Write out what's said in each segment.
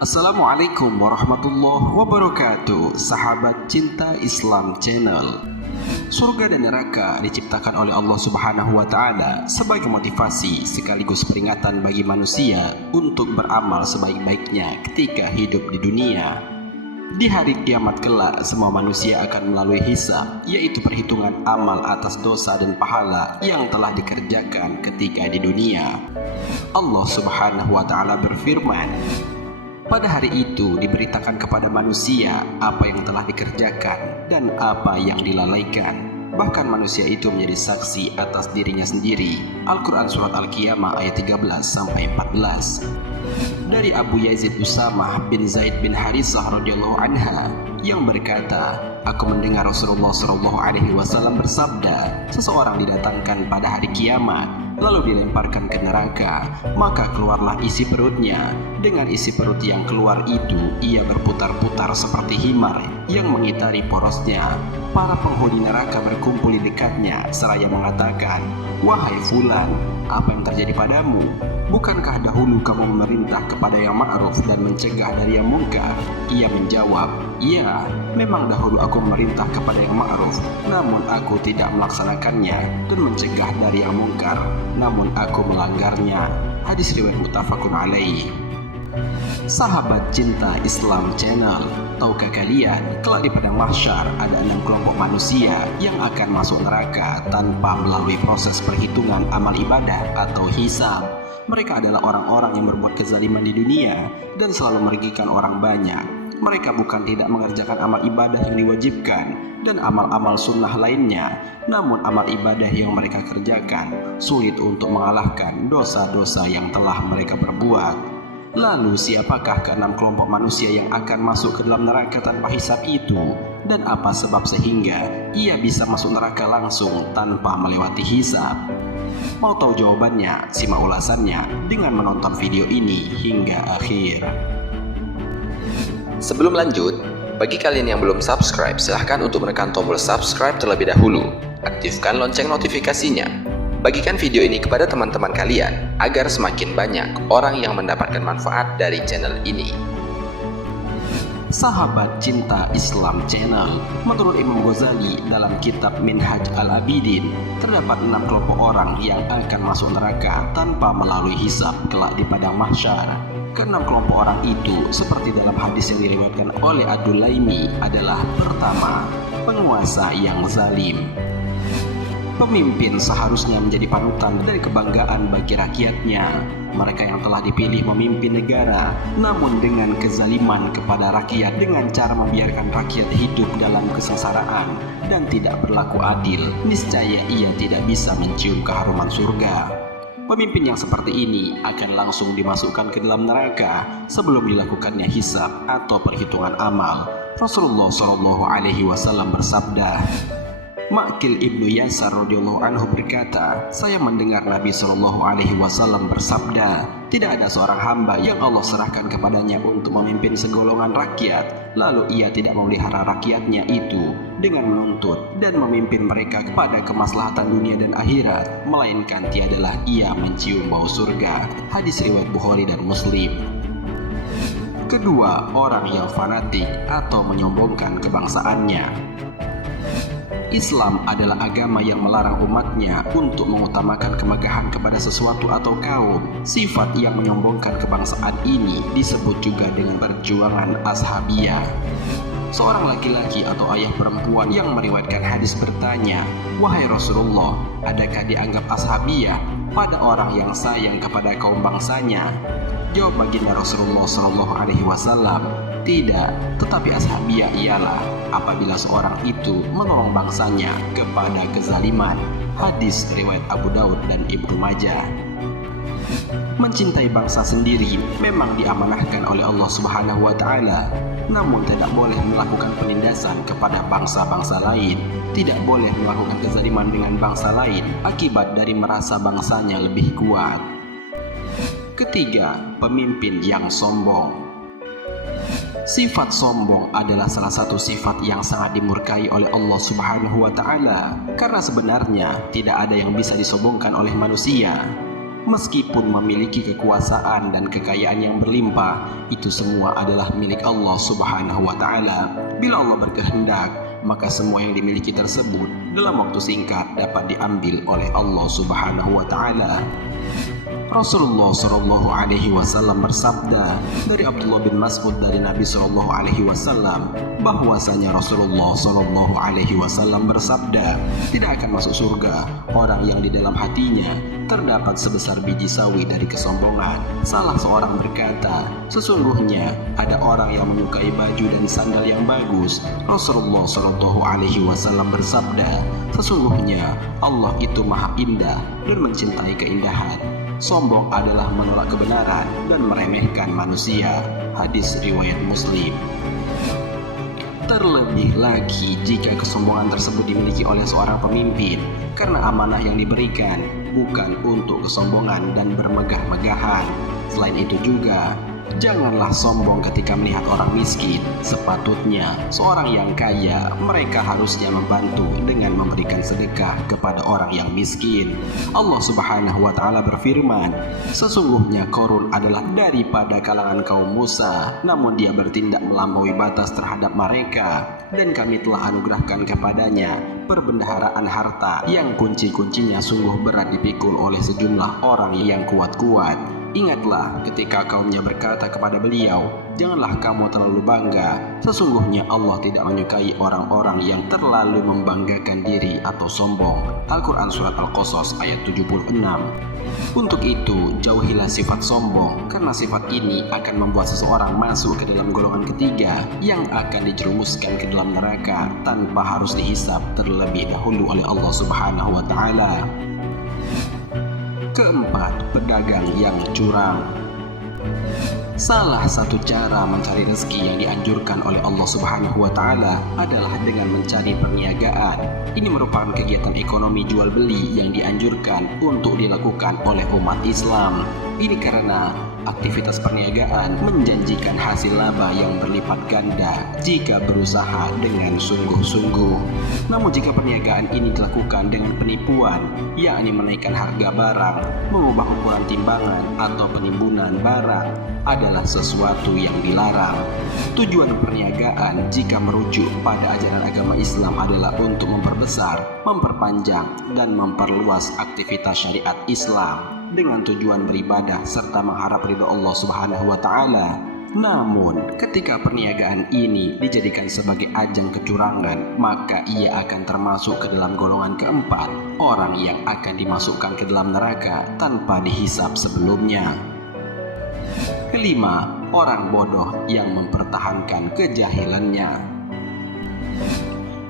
Assalamualaikum warahmatullahi wabarakatuh, sahabat cinta Islam Channel. Surga dan neraka diciptakan oleh Allah Subhanahu wa Ta'ala sebagai motivasi sekaligus peringatan bagi manusia untuk beramal sebaik-baiknya ketika hidup di dunia. Di hari kiamat kelak, semua manusia akan melalui hisab, yaitu perhitungan amal atas dosa dan pahala yang telah dikerjakan ketika di dunia. Allah Subhanahu wa Ta'ala berfirman, pada hari itu diberitakan kepada manusia apa yang telah dikerjakan dan apa yang dilalaikan. Bahkan manusia itu menjadi saksi atas dirinya sendiri. Al-Quran Surat Al-Qiyamah ayat 13-14. Dari Abu Yazid Usamah bin Zaid bin Harisah radhiyallahu anha yang berkata, aku mendengar Rasulullah SAW bersabda, seseorang didatangkan pada hari kiamat, lalu dilemparkan ke neraka, maka keluarlah isi perutnya. Dengan isi perut yang keluar itu, ia berputar-putar seperti himar yang mengitari porosnya. Para penghuni neraka berkumpul di dekatnya seraya mengatakan, wahai fulan, apa yang terjadi padamu? Bukankah dahulu kamu memerintah kepada yang ma'ruf dan mencegah dari yang mungkar? Ia menjawab, iya, memang dahulu aku memerintah kepada yang ma'ruf, namun aku tidak melaksanakannya, dan mencegah dari yang mungkar, namun aku melanggarnya. Hadis riwayat muttafaqun alaih. Sahabat cinta Islam Channel, tahukah kalian kelak di padang mahsyar ada 6 kelompok manusia yang akan masuk neraka tanpa melalui proses perhitungan amal ibadah atau hisab. Mereka adalah orang-orang yang berbuat kezaliman di dunia dan selalu merugikan orang banyak. Mereka bukan tidak mengerjakan amal ibadah yang diwajibkan dan amal-amal sunnah lainnya, namun amal ibadah yang mereka kerjakan sulit untuk mengalahkan dosa-dosa yang telah mereka perbuat. Lalu siapakah ke-6 kelompok manusia yang akan masuk ke dalam neraka tanpa hisab itu? Dan apa sebab sehingga ia bisa masuk neraka langsung tanpa melewati hisab? Mau tahu jawabannya? Simak ulasannya dengan menonton video ini hingga akhir. Sebelum lanjut, bagi kalian yang belum subscribe, silahkan untuk menekan tombol subscribe terlebih dahulu. Aktifkan lonceng notifikasinya. Bagikan video ini kepada teman-teman kalian agar semakin banyak orang yang mendapatkan manfaat dari channel ini. Sahabat cinta Islam Channel, menurut Imam Ghazali dalam kitab Minhaj Al-Abidin, terdapat 6 kelompok orang yang akan masuk neraka tanpa melalui hisab kelak di padang mahsyar. Ke-6 kelompok orang itu, seperti dalam hadis yang diriwayatkan oleh Ad-Dulaimi, adalah pertama, penguasa yang zalim. Pemimpin seharusnya menjadi panutan dari kebanggaan bagi rakyatnya. Mereka yang telah dipilih memimpin negara, namun dengan kezaliman kepada rakyat dengan cara membiarkan rakyat hidup dalam kesengsaraan dan tidak berlaku adil, niscaya ia tidak bisa mencium keharuman surga. Pemimpin yang seperti ini akan langsung dimasukkan ke dalam neraka sebelum dilakukannya hisab atau perhitungan amal. Rasulullah SAW bersabda, Ma'qil ibnu Yasar radhiyallahu anhu berkata, saya mendengar Nabi SAW bersabda, tidak ada seorang hamba yang Allah serahkan kepadanya untuk memimpin segolongan rakyat, lalu ia tidak memelihara rakyatnya itu dengan menuntut dan memimpin mereka kepada kemaslahatan dunia dan akhirat, melainkan tiadalah ia mencium bau surga. Hadis riwayat Bukhari dan Muslim. Kedua, orang yang fanatik atau menyombongkan kebangsaannya. Islam adalah agama yang melarang umatnya untuk mengutamakan kemegahan kepada sesuatu atau kaum. Sifat yang menyombongkan kebangsaan ini disebut juga dengan perjuangan ashabiyah. Seorang laki-laki atau ayah perempuan yang meriwayatkan hadis bertanya, wahai Rasulullah, adakah dianggap ashabiyah pada orang yang sayang kepada kaum bangsanya? Jawab baginda Rasulullah SAW, tidak, tetapi ashabiyah ialah apabila seorang itu menolong bangsanya kepada kezaliman. Hadis riwayat Abu Daud dan Ibnu Majah. Mencintai bangsa sendiri memang diamanahkan oleh Allah Subhanahu wa Ta'ala, namun tidak boleh melakukan penindasan kepada bangsa-bangsa lain. Tidak boleh melakukan kezaliman dengan bangsa lain akibat dari merasa bangsanya lebih kuat. Ketiga, pemimpin yang sombong. Sifat sombong adalah salah satu sifat yang sangat dimurkai oleh Allah Subhanahu wa Ta'ala, karena sebenarnya tidak ada yang bisa disombongkan oleh manusia. meskipun memiliki kekuasaan dan kekayaan yang berlimpah, itu semua adalah milik Allah Subhanahu wa Ta'ala. Bila Allah berkehendak, maka semua yang dimiliki tersebut dalam waktu singkat dapat diambil oleh Allah Subhanahu wa Ta'ala. Rasulullah Shallallahu Alaihi Wasallam bersabda dari Abdullah bin Mas'ud dari Nabi Shallallahu Alaihi Wasallam bahwasanya Rasulullah Shallallahu Alaihi Wasallam bersabda, tidak akan masuk surga orang yang di dalam hatinya terdapat sebesar biji sawi dari kesombongan. Salah seorang berkata, sesungguhnya ada orang yang menyukai baju dan sandal yang bagus. Rasulullah Shallallahu Alaihi Wasallam bersabda, sesungguhnya Allah itu maha indah dan mencintai keindahan. Sombong adalah menolak kebenaran dan meremehkan manusia. Hadis riwayat Muslim. Terlebih lagi jika kesombongan tersebut dimiliki oleh seorang pemimpin, karena amanah yang diberikan bukan untuk kesombongan dan bermegah-megahan. Selain itu juga, janganlah sombong ketika melihat orang miskin. Sepatutnya seorang yang kaya, mereka harusnya membantu dengan memberikan sedekah kepada orang yang miskin. Allah Subhanahu wa Ta'ala berfirman, sesungguhnya Qarun adalah daripada kalangan kaum Musa, namun dia bertindak melampaui batas terhadap mereka, dan kami telah anugerahkan kepadanya perbendaharaan harta yang kunci-kuncinya sungguh berat dipikul oleh sejumlah orang yang kuat-kuat. Ingatlah ketika kaumnya berkata kepada beliau, janganlah kamu terlalu bangga. Sesungguhnya Allah tidak menyukai orang-orang yang terlalu membanggakan diri atau sombong. Al-Quran Surat Al-Qasas ayat 76. Untuk itu, jauhilah sifat sombong, karena sifat ini akan membuat seseorang masuk ke dalam golongan ketiga yang akan dijerumuskan ke dalam neraka tanpa harus dihisab terlebih dahulu oleh Allah Subhanahu wa Ta'ala. Keempat, pedagang yang curang. Salah satu cara mencari rezeki yang dianjurkan oleh Allah Subhanahu wa Ta'ala adalah dengan mencari perniagaan. Ini merupakan kegiatan ekonomi jual beli yang dianjurkan untuk dilakukan oleh umat Islam. Ini karena aktivitas perniagaan menjanjikan hasil laba yang berlipat ganda jika berusaha dengan sungguh-sungguh. Namun jika perniagaan ini dilakukan dengan penipuan, yakni menaikkan harga barang, mengubah ukuran timbangan atau penimbunan barang, adalah sesuatu yang dilarang. Tujuan perniagaan jika merujuk pada ajaran agama Islam adalah untuk memperbesar, memperpanjang, dan memperluas aktivitas syariat Islam dengan tujuan beribadah serta mengharap ridha Allah Subhanahu wa Ta'ala. Namun, ketika perniagaan ini dijadikan sebagai ajang kecurangan, maka ia akan termasuk ke dalam golongan keempat, orang yang akan dimasukkan ke dalam neraka tanpa dihisab sebelumnya. Kelima, orang bodoh yang mempertahankan kejahilannya.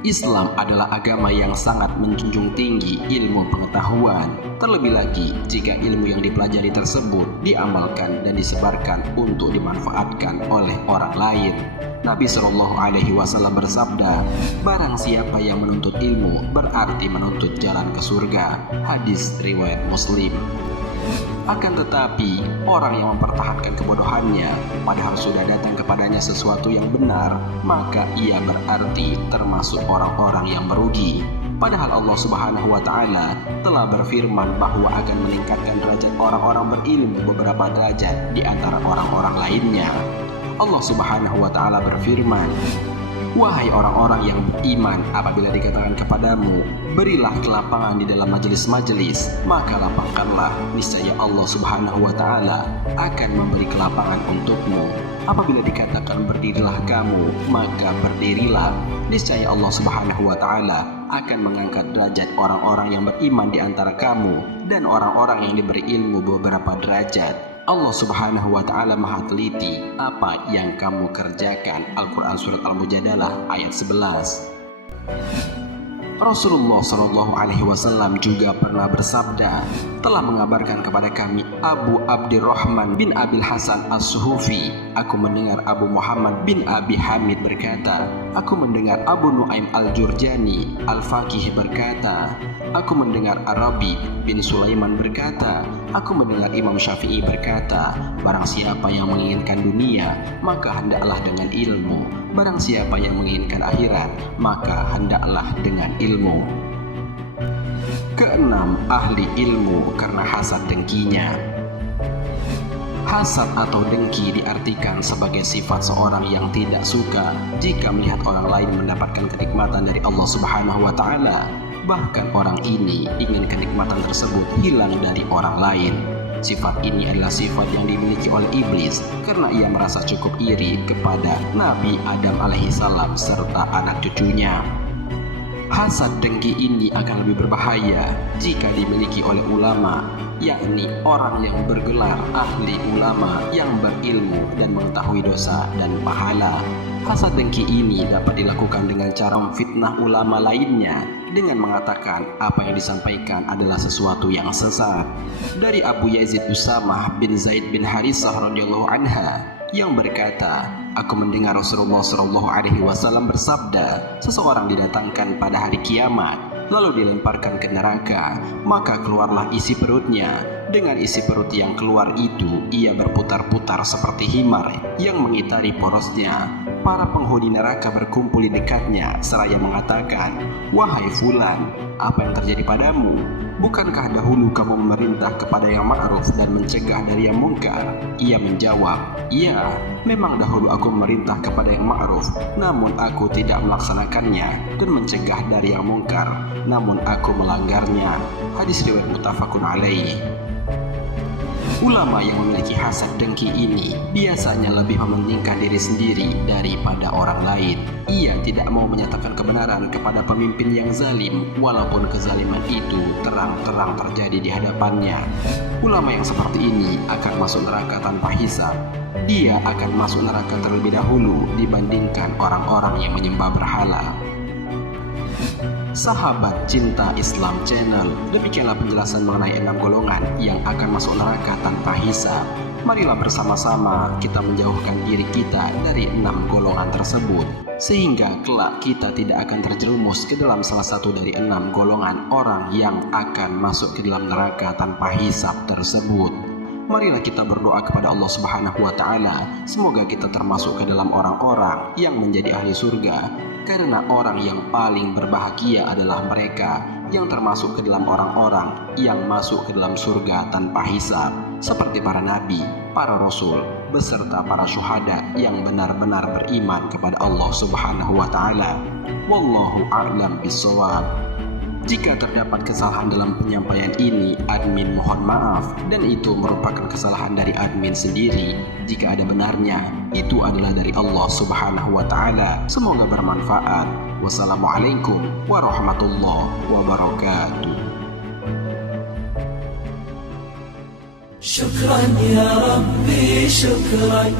Islam adalah agama yang sangat menjunjung tinggi ilmu pengetahuan. Terlebih lagi jika ilmu yang dipelajari tersebut diamalkan dan disebarkan untuk dimanfaatkan oleh orang lain. Nabi Shallallahu Alaihi Wasallam bersabda, barang siapa yang menuntut ilmu berarti menuntut jalan ke surga. Hadis riwayat Muslim. Akan tetapi, orang yang mempertahankan kebodohannya, padahal sudah datang kepadanya sesuatu yang benar, maka ia berarti termasuk orang-orang yang merugi. Padahal Allah Subhanahu wa Ta'ala telah berfirman bahwa akan meningkatkan derajat orang-orang berilmu beberapa derajat di antara orang-orang lainnya. Allah Subhanahu wa Ta'ala berfirman, wahai orang-orang yang beriman, apabila dikatakan kepadamu, berilah kelapangan di dalam majelis-majelis, maka lapangkanlah, niscaya Allah Subhanahu wa Ta'ala akan memberi kelapangan untukmu. Apabila dikatakan berdirilah kamu, maka berdirilah, niscaya Allah Subhanahu wa Ta'ala akan mengangkat derajat orang-orang yang beriman di antara kamu dan orang-orang yang diberi ilmu beberapa derajat. Allah Subhanahu wa Ta'ala maha teliti apa yang kamu kerjakan. Al-Quran Surat Al-Mujadalah ayat 11. Rasulullah Shallallahu Alaihi Wasallam juga pernah bersabda, telah mengabarkan kepada kami Abu Abdirrahman bin Abil Hasan As-Suhufi, aku mendengar Abu Muhammad bin Abi Hamid berkata, aku mendengar Abu Nuaim Al-Jurjani Al-Faqih berkata, aku mendengar Arabi bin Sulaiman berkata, aku mendengar Imam Syafi'i berkata, barang siapa yang menginginkan dunia, maka hendaklah dengan ilmu. Barang siapa yang menginginkan akhirat, maka hendaklah dengan ilmu. Keenam, ahli ilmu karena hasad dengkinya. Hasad atau dengki diartikan sebagai sifat seorang yang tidak suka jika melihat orang lain mendapatkan kenikmatan dari Allah Subhanahu wa Ta'ala. Bahkan orang ini ingin kenikmatan tersebut hilang dari orang lain. Sifat ini adalah sifat yang dimiliki oleh iblis karena ia merasa cukup iri kepada Nabi Adam alaihissalam serta anak cucunya. Hasad dengki ini akan lebih berbahaya jika dimiliki oleh ulama, yakni orang yang bergelar ahli ulama yang berilmu dan mengetahui dosa dan pahala. Hasad dengki ini dapat dilakukan dengan cara memfitnah ulama lainnya dengan mengatakan apa yang disampaikan adalah sesuatu yang sesat. Dari Abu Yazid Usamah bin Zaid bin Harisah radhiyallahu anha yang berkata, aku mendengar Rasulullah SAW bersabda, seseorang didatangkan pada hari kiamat, lalu dilemparkan ke neraka, maka keluarlah isi perutnya. Dengan isi perut yang keluar itu, ia berputar-putar seperti himar yang mengitari porosnya. Para penghuni neraka berkumpul di dekatnya, seraya mengatakan, wahai fulan, apa yang terjadi padamu? Bukankah dahulu kamu memerintah kepada yang ma'ruf dan mencegah dari yang mungkar? Ia menjawab, iya, memang dahulu aku memerintah kepada yang ma'ruf, namun aku tidak melaksanakannya, dan mencegah dari yang mungkar, namun aku melanggarnya. Hadis riwayat muttafaqun alaih. Ulama yang memiliki hasad dengki ini biasanya lebih mementingkan diri sendiri daripada orang lain. Ia tidak mau menyatakan kebenaran kepada pemimpin yang zalim, walaupun kezaliman itu terang-terang terjadi di hadapannya. Ulama yang seperti ini akan masuk neraka tanpa hisab. Dia akan masuk neraka terlebih dahulu dibandingkan orang-orang yang menyembah berhala. Sahabat Cinta Islam Channel, demikianlah penjelasan mengenai 6 golongan yang akan masuk neraka tanpa hisab. Marilah bersama-sama kita menjauhkan diri kita dari 6 golongan tersebut, sehingga kelak kita tidak akan terjerumus ke dalam salah satu dari 6 golongan orang yang akan masuk ke dalam neraka tanpa hisab tersebut. Marilah kita berdoa kepada Allah Subhanahu wa Ta'ala, semoga kita termasuk ke dalam orang-orang yang menjadi ahli surga, karena orang yang paling berbahagia adalah mereka yang termasuk ke dalam orang-orang yang masuk ke dalam surga tanpa hisab, seperti para nabi, para rasul, beserta para syuhada yang benar-benar beriman kepada Allah Subhanahu wa Ta'ala. Wallahu a'lam bishawab. Jika terdapat kesalahan dalam penyampaian ini, admin mohon maaf, dan itu merupakan kesalahan dari admin sendiri. Jika ada benarnya, itu adalah dari Allah Subhanahu wa Ta'ala. Semoga bermanfaat. Wassalamualaikum warahmatullahi wabarakatuh. Syukran ya Rabbi, syukran.